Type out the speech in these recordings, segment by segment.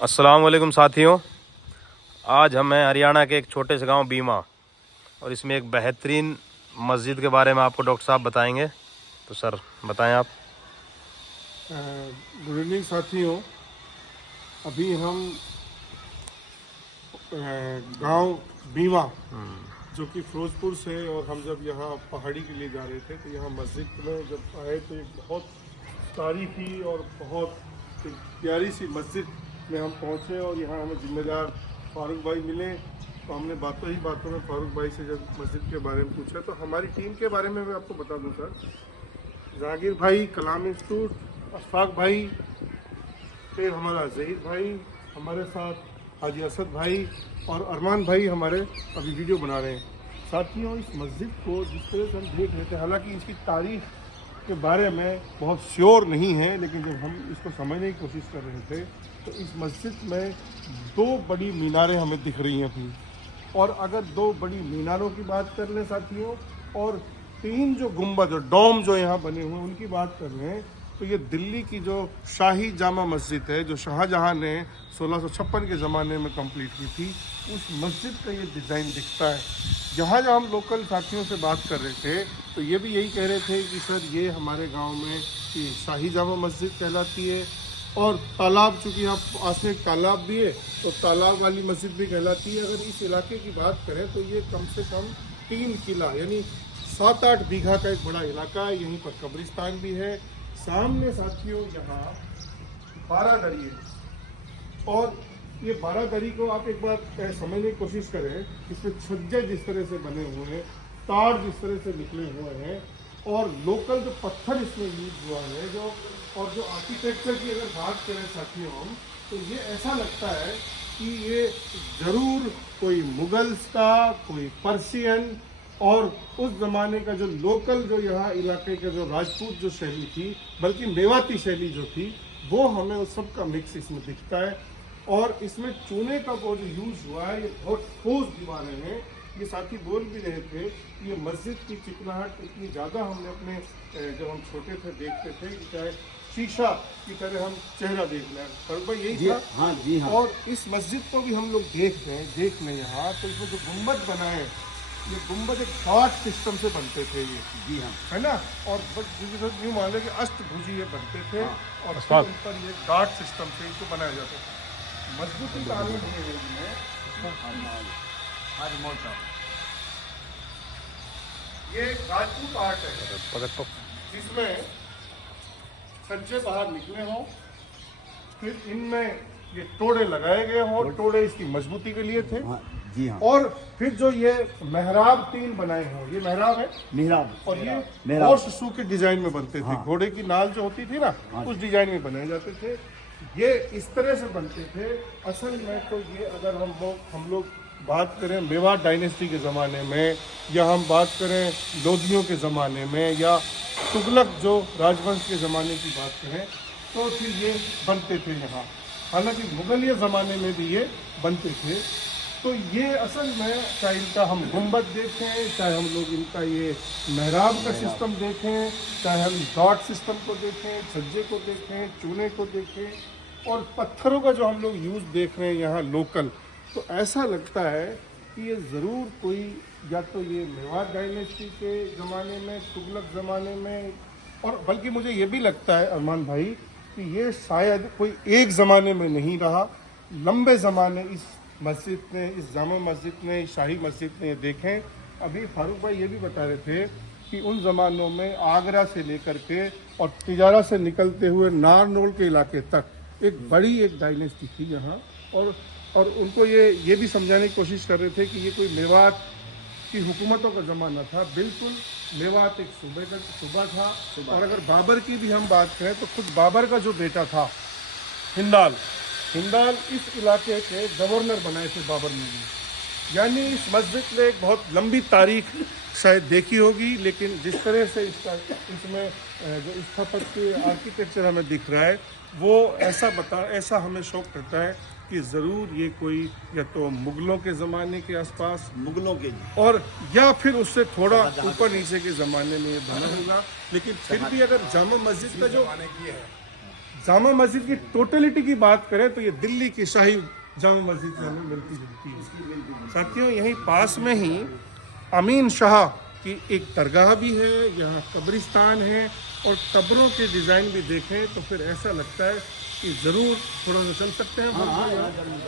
अस्सलाम वालेकुम साथियों। आज हम हैं हरियाणा के एक छोटे से गांव बीमा और इसमें एक बेहतरीन मस्जिद के बारे में आपको डॉक्टर साहब बताएंगे। तो सर बताएं आप। गुड इवनिंग साथियों। अभी हम गांव बीमा जो कि फिरोजपुर से, और हम जब यहाँ पहाड़ी के लिए जा रहे थे तो यहाँ मस्जिद में जब आए तो एक बहुत तारीखी और बहुत एक प्यारी सी मस्जिद में हम पहुँचे और यहाँ हमें जिम्मेदार फारूक भाई मिले। तो हमने बातों ही बातों में फारूक भाई से जब मस्जिद के बारे में पूछा तो हमारी टीम के बारे में मैं आपको बता दूँ सर। जहांगीर भाई कलाम इंस्टीट्यूट, अशफाक भाई, फिर हमारा जहीर भाई, हमारे साथ हाजी असद भाई और अरमान भाई हमारे अभी वीडियो बना रहे हैं। साथियों, इस मस्जिद को जिस तरह से हम देख रहे थे, हालांकि इसकी तारीख के बारे में बहुत श्योर नहीं है, लेकिन जब हम इसको समझने की कोशिश कर रहे थे तो इस मस्जिद में दो बड़ी मीनारें हमें दिख रही हैं अभी। और अगर दो बड़ी मीनारों की बात कर लें साथियों, और तीन जो गुंबद और डोम जो यहाँ बने हुए हैं उनकी बात कर रहे हैं, तो ये दिल्ली की जो शाही जामा मस्जिद है जो शाहजहां ने 1656 के ज़माने में कंप्लीट की थी, उस मस्जिद का ये डिज़ाइन दिखता है। जहाँ जहाँ हम लोकल साथियों से बात कर रहे थे तो ये भी यही कह रहे थे कि सर ये हमारे गांव में कि शाही जामा मस्जिद कहलाती है, और तालाब, चूँकि यहाँ पास में एक तालाब भी है तो तालाब वाली मस्जिद भी कहलाती है। अगर इस इलाके की बात करें तो ये कम से कम 3 किला यानी 7-8 बीघा का एक बड़ा इलाका है। यहीं पर कब्रिस्तान भी है। सामने साथियों यहाँ 12 दरी है, और ये 12 दरी को आप एक बार समझने की कोशिश करें। इसमें छज्जे जिस तरह से बने हुए हैं, तार जिस तरह से निकले हुए हैं, और लोकल जो पत्थर इसमें यूज हुआ है, जो और जो आर्किटेक्चर की अगर बात करें साथियों हम, तो ये ऐसा लगता है कि ये ज़रूर कोई मुगल्स का, कोई पर्शियन और उस ज़माने का जो लोकल जो यहाँ इलाके का जो राजपूत जो शैली थी, बल्कि मेवाती शैली जो थी, वो हमें उस सब का मिक्स इसमें दिखता है। और इसमें चूने का वो जो यूज़ हुआ है, ये बहुत ठोस दीवारें हैं। ये साथी बोल भी रहे थे कि ये मस्जिद की चिकनाहट इतनी ज़्यादा हमने अपने जब हम छोटे थे देखते थे कि चाहे शीशा की तरह हम चेहरा देख लें। पर भाई यही था। हाँ जी हाँ। और इस मस्जिद को भी हम लोग देख लें यहाँ, तो इसमें जो गुंबद बना है, ये गुंबद एक घाट सिस्टम से बनते थे ये, जी हाँ, है ना। और यूँ मान लें कि अष्टभुजी ये बनते थे, हाँ। और फिर उन पर ये घाट सिस्टम से इनको बनाया जाता था। मजबूती तालीम दी गई है। ये राजपूत आर्ट है जिसमें छज्जे बाहर निकले हों, फिर इनमें ये टोड़े लगाए गए हों। टोड़े इसकी मजबूती के लिए थे। हाँ जी हाँ। और फिर जो ये मेहराब 3 बनाए हों, ये मेहराब है, मेहराब, और ये मेहराब। हॉर्स शू के डिजाइन में बनते थे। हाँ। घोड़े की नाल जो होती थी ना, हाँ। उस डिजाइन में बनाए जाते थे। ये इस तरह से बनते थे। असल में तो ये अगर हम लोग बात करें मेवाड़ डायनेस्टी के ज़माने में, या हम बात करें लोधियों के ज़माने में, या तुगलक जो राजवंश के ज़माने की बात करें, तो फिर ये बनते थे यहाँ। हालांकि मुगलिया ज़माने में भी ये बनते थे। तो ये असल में चाहे इनका हम गुंबद देखें, चाहे हम लोग इनका ये मेहराब का सिस्टम देखें, चाहे हम डॉट सिस्टम को देखें, छज्जे को देखें, चूने को देखें, और पत्थरों का जो हम लोग यूज़ देख रहे हैं यहाँ लोकल, तो ऐसा लगता है कि ये ज़रूर कोई, या तो ये मेवाड़ डायनेस्टी के ज़माने में, तुगलक ज़माने में, और बल्कि मुझे ये भी लगता है अरमान भाई कि ये शायद कोई एक ज़माने में नहीं रहा, लंबे ज़माने इस मस्जिद ने, इस जामा मस्जिद ने, शाही मस्जिद ने देखें। अभी फारूक भाई ये भी बता रहे थे कि उन ज़मानों में आगरा से लेकर के और तिजारा से निकलते हुए नारनौल के इलाके तक एक बड़ी एक डायनेस्टी थी यहाँ। और उनको ये भी समझाने की कोशिश कर रहे थे कि ये कोई मेवात की हुकूमतों का ज़माना था। बिल्कुल, मेवात एक सूबा था। और अगर बाबर की भी हम बात करें तो खुद बाबर का जो बेटा था हिंदाल इस इलाके के गवर्नर बनाए थे बाबर ने भी। यानी इस मस्जिद ने एक बहुत लंबी तारीख शायद देखी होगी, लेकिन जिस तरह से इसमें जो स्थापत्य आर्किटेक्चर हमें दिख रहा है, वो ऐसा हमें शौक करता है कि ज़रूर ये कोई या तो मुग़लों के ज़माने के आसपास, मुगलों के, और या फिर उससे थोड़ा ऊपर नीचे के ज़माने में ये बना होगा। लेकिन फिर भी अगर जामा मस्जिद का जो जामा मस्जिद की टोटलिटी की बात करें तो ये दिल्ली की शाही जामा मस्जिद से हमें मिलती जुलती है। साथियों, यहीं पास में ही अमीन शाह की एक दरगाह भी है, यहाँ कब्रिस्तान है, और कब्रों के डिज़ाइन भी देखें तो फिर ऐसा लगता है कि ज़रूर थोड़ा सा चल सकते हैं।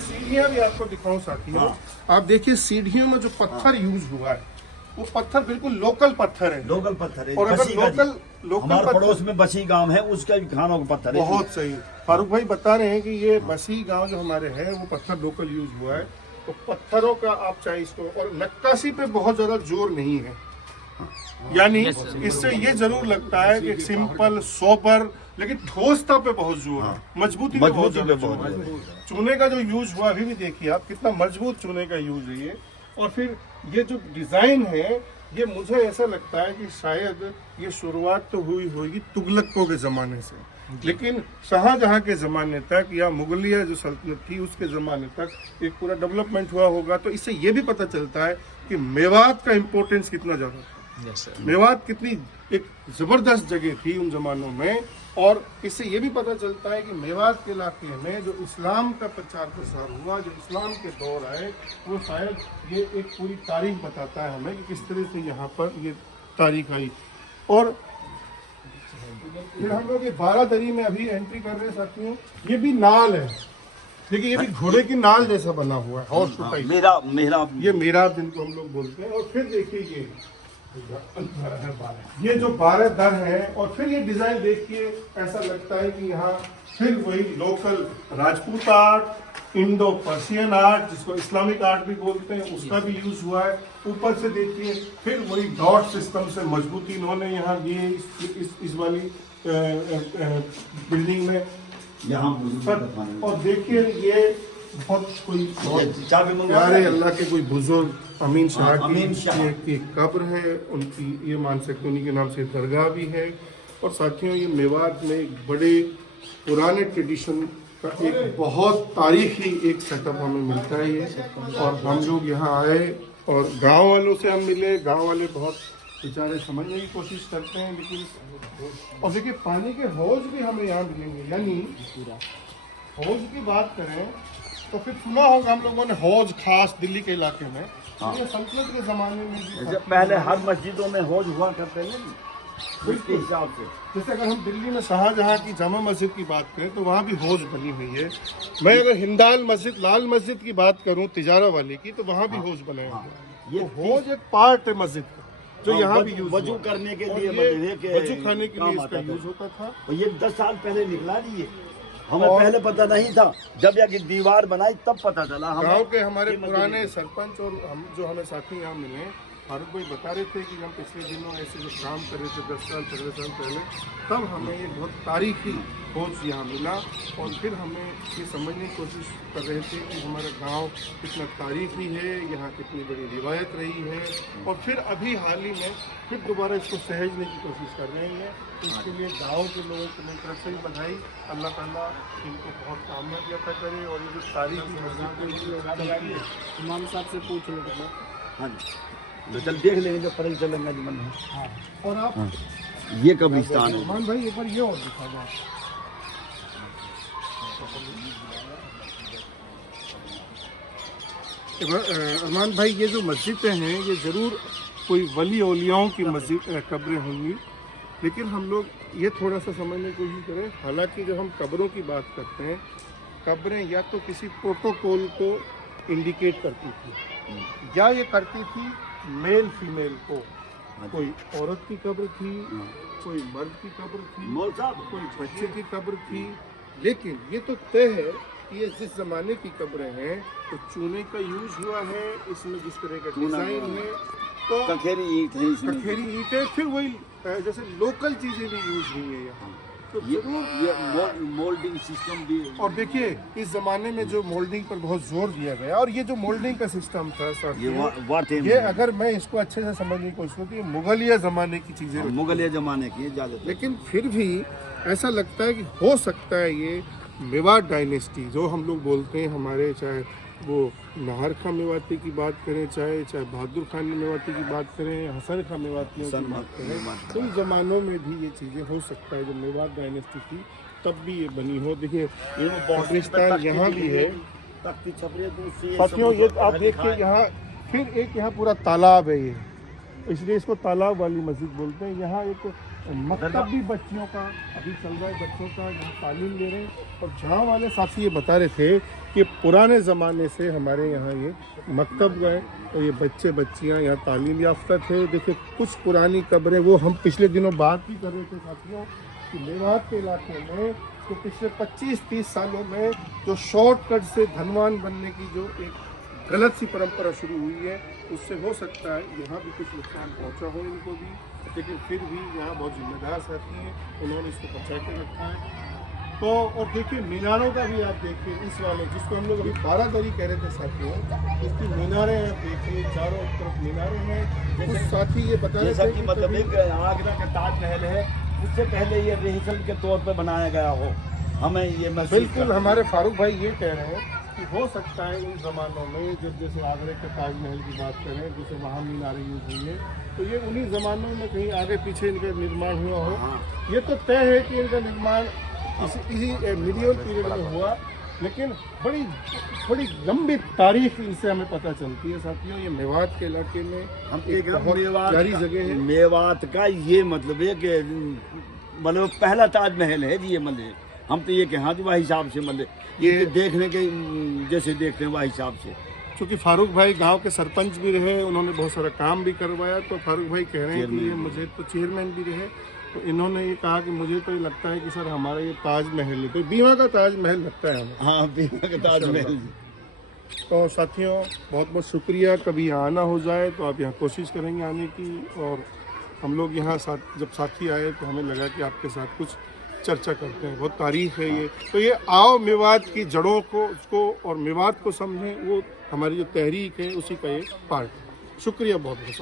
सीढ़ियाँ भी आपको दिखाऊं साथियों, आप देखिए सीढ़ियों में जो पत्थर यूज हुआ है वो पत्थर बिल्कुल लोकल पत्थर है। लोकल पत्थर है। और अगर बसी का जी। लोकल हमारे पत्थर, पड़ोस में बसी गांव है, उसका भी खानों का पत्थर है। बहुत सही। फारूक भाई बता रहे हैं कि ये बसी गांव जो हमारे है वो पत्थर लोकल यूज हुआ है। तो पत्थरों का आप चाहे इसको, और नक्काशी पे बहुत ज्यादा जोर नहीं है, यानी इससे ये जरूर लगता है कि सिंपल सोबर, लेकिन ठोसता पे बहुत जोर है, मजबूती पे बहुत ज्यादा जोर है। चूने का जो यूज हुआ अभी भी देखिए आप, कितना मजबूत चूने का यूज है ये। और फिर ये जो डिजाइन है, ये मुझे ऐसा लगता है कि शायद ये शुरुआत तो हुई होगी तुगलकों के ज़माने से, लेकिन शाहजहां के ज़माने तक या मुगलिया जो सल्तनत थी उसके ज़माने तक एक पूरा डेवलपमेंट हुआ होगा। तो इससे ये भी पता चलता है कि मेवात का इम्पोर्टेंस कितना ज़्यादा था। मेवात कितनी एक ज़बरदस्त जगह थी उन ज़मानों में। और इससे ये भी पता चलता है कि मेवात के इलाके में जो इस्लाम का प्रचार प्रसार हुआ, जो इस्लाम के दौर आए, वो शायद ये एक पूरी तारीख बताता है हमें कि किस तरह से यहाँ पर ये तारीख आई। और फिर हम लोग ये 12 दरी में अभी एंट्री कर रहे हैं साथियों। ये भी नाल है, देखिए ये भी घोड़े की नाल जैसा बना हुआ है, हॉर्स टू टाइप। मेहराब ये मेहराब जिनको हम लोग बोलते हैं। और फिर देखिए ये जो 12 दर है, और फिर ये डिजाइन देखिए, ऐसा लगता है कि यहाँ फिर वही local Rajput art, Indo Persian art, जिसको इस्लामिक आर्ट भी बोलते हैं, उसका भी यूज हुआ है। ऊपर से देखिए फिर वही डॉट सिस्टम से मजबूती इन्होंने यहाँ दिए इस वाली बिल्डिंग में यहाँ। और देखिए ये बहुत कोई प्यारे अल्लाह के कोई बुजुर्ग अमीन शाह की कब्र है, उनकी ये मान सकते उन्हीं के नाम से दरगाह भी है। और साथियों, ये मेवात में एक बड़े पुराने ट्रेडिशन का एक बहुत तारीखी एक सेटअप हमें मिलता है ये। और हम लोग यहाँ आए और गांव वालों से हम मिले। गांव वाले बहुत बेचारे समझने की कोशिश करते हैं, लेकिन और देखिए पानी के हौज भी हमें यहाँ मिलेंगे। यानी हौज की बात करें तो फिर सुना होगा हम लोगों ने हौज, खास दिल्ली के इलाके में। ये सल्तनत के जमाने में भी पहले हर मस्जिदों में हौज हुआ करते हैं उसके हिसाब से। जैसे अगर हम दिल्ली में शाहजहां की जामा मस्जिद की बात करें तो वहाँ भी हौज बनी हुई है। मैं अगर हिंदाल मस्जिद, लाल मस्जिद की बात करूँ तिजारा वाली की, तो वहाँ भी हौज बने हुए हैं। ये हौज एक पार्ट है मस्जिद का, जो यहाँ भी यूज वजू करने के लिए, वजू खाने के लिए इसका यूज होता था। ये 10 साल पहले निकला दिए, हमें पहले पता नहीं था। जब यह दीवार बनाई तब पता चला। गांव के हमारे पुराने सरपंच और हम जो हमें साथी यहाँ मिले, फारूक भाई बता रहे थे कि हम पिछले दिनों ऐसे जो काम कर रहे थे 10 साल 15 साल पहले, तब हमें ये बहुत तारीखी खोज यहाँ मिला। और फिर हमें ये समझने की कोशिश कर रहे थे कि हमारा गांव कितना तारीखी है, यहाँ कितनी बड़ी रिवायत रही है। और फिर अभी हाल ही में फिर दोबारा इसको सहेजने की कोशिश कर रहे हैं। तो इसके लिए गाँव के लोगों को मेरी तरफ से भी बधाई। अल्लाह ताला इनको बहुत कामयाबी अता करे। और ये जो तारीखी मस्जिद इमाम साहब से पूछ रहे थे। हाँ जी, तो चल देख लेंगे जब पता चलेगा जी मन है। हाँ। और आप ये कब्रिस्तान है। अरमान भाई एक बार ये और दिखा दो। अरमान भाई, ये जो मस्जिदें हैं ये ज़रूर कोई वली औलियाओं की मस्जिद कब्रें होंगी, लेकिन हम लोग ये थोड़ा सा समझने की कोशिश करें। हालांकि जब हम कब्रों की बात करते हैं, कब्रें या तो किसी प्रोटोकॉल को इंडिकेट करती थी, या ये करती थी मेल फीमेल को। कोई औरत की कब्र थी, कोई मर्द की कब्र थी, कोई बच्चे की कब्र थी। लेकिन ये तो तय है कि ये जिस जमाने की कब्रें हैं तो चूने का यूज हुआ है, इसमें जिस तरह का डिजाइन है, तो कखेरी ईंट है इसमें। कखेरी ईंटें, फिर वही जैसे लोकल चीजें भी यूज हुई है यहाँ। तो ये मोल्डिंग सिस्टम भी। और देखिए इस जमाने में जो मोल्डिंग पर बहुत जोर दिया गया, और ये जो मोल्डिंग का सिस्टम था ये अगर मैं इसको अच्छे से समझने की कोशिश करूँ तो ये मुगलिया जमाने की चीजें, मुगलिया जमाने की ज्यादा। लेकिन फिर भी ऐसा लगता है कि हो सकता है ये मेवात डायनेस्टी जो हम लोग बोलते हैं, हमारे चाहे वो नाहर खां मेवाती की बात करें, चाहे बहादुर खान मेवाती की बात करें, हसन खां मेवातियों की बात करें, उन ज़मानों में भी ये चीज़ें हो सकता है जो मेवात डायनेस्टी थी तब भी ये बनी हो। देखिए ये वो बहुत कब्रिस्तान यहाँ भी है तख्ती छपरे दूसरी साथियों। ये आप देखिए यहाँ फिर एक यहाँ पूरा तालाब है, ये इसलिए इसको तालाब वाली मस्जिद बोलते हैं। यहाँ एक मकतब भी बच्चियों का अभी चल रहा है, बच्चों का यहाँ तालीम ले रहे हैं। और जहाँ वाले साथी ये बता रहे थे कि पुराने ज़माने से हमारे यहाँ ये मकतब गए और ये बच्चे बच्चियाँ यहाँ तालीम याफ्ता थे। देखिए कुछ पुरानी कब्रें, वो हम पिछले दिनों बात भी कर रहे थे साथियों कि मेवात के इलाके में तो पिछले 25-30 सालों में जो शॉर्टकट से धनवान बनने की जो एक गलत सी परंपरा शुरू हुई है, उससे हो सकता है यहाँ भी कुछ नुकसान पहुँचा हो इनको भी, लेकिन फिर भी यहाँ बहुत जिम्मेदार साथी हैं, उन्होंने इसको बचा के रखा है। तो और देखिए मीनारों का भी आप देखिए, इस वाले जिसको हम लोग अभी 12 दरी कह रहे थे साथियों, इसकी मीनारें आप देखिए, चारों तरफ मीनारें हैं। कुछ साथी ये बता रहे थे कि मतलब एक आगरा का ताजमहल है, उससे पहले ये रिहर्सल के तौर पर बनाया गया हो। हमें ये बिल्कुल हमारे फारूक भाई ये कह रहे हैं कि हो सकता है उन ज़मानों में जब जैसे आगरे के ताजमहल की बात करें, जैसे वहाँ मीनारें यूज हुई है, तो ये उन्हीं ज़मानों में कहीं आगे पीछे इनका निर्माण हुआ हो। ये तो तय है कि इनका निर्माण इसी मीडियल पीरियड में हुआ, लेकिन बड़ी लंबी तारीख इनसे हमें पता चलती है साथियों। ये मेवात के इलाके में हम एक बहुत प्यारी जगह है। मेवात का ये मतलब है कि मतलब पहला ताजमहल है जी ये, मतलब हम तो ये कि हाँ जी वही हिसाब से, मतलब ये देखने के जैसे देखते हैं वही हिसाब से। क्योंकि फारूक भाई गांव के सरपंच भी रहे, उन्होंने बहुत सारा काम भी करवाया, तो फारूक भाई कह रहे हैं कि ये मुझे तो चेयरमैन भी रहे, तो इन्होंने ये कहा कि मुझे तो ये लगता है कि सर हमारा ये ताजमहल है, तो बीमा का ताजमहल लगता है हमें। हाँ बीमा का ताजमहल। तो साथियों बहुत बहुत शुक्रिया, कभी यहाँ आना हो जाए तो आप यहाँ कोशिश करेंगे आने की। और हम लोग यहाँ साथ जब साथी आए तो हमें लगा कि आपके साथ कुछ चर्चा करते हैं, बहुत तारीफ है ये। तो ये आओ मेवात की जड़ों को उसको और मेवात को समझें, वो हमारी जो तहरीक है उसी का ये पार्ट है। शुक्रिया बहुत बहुत।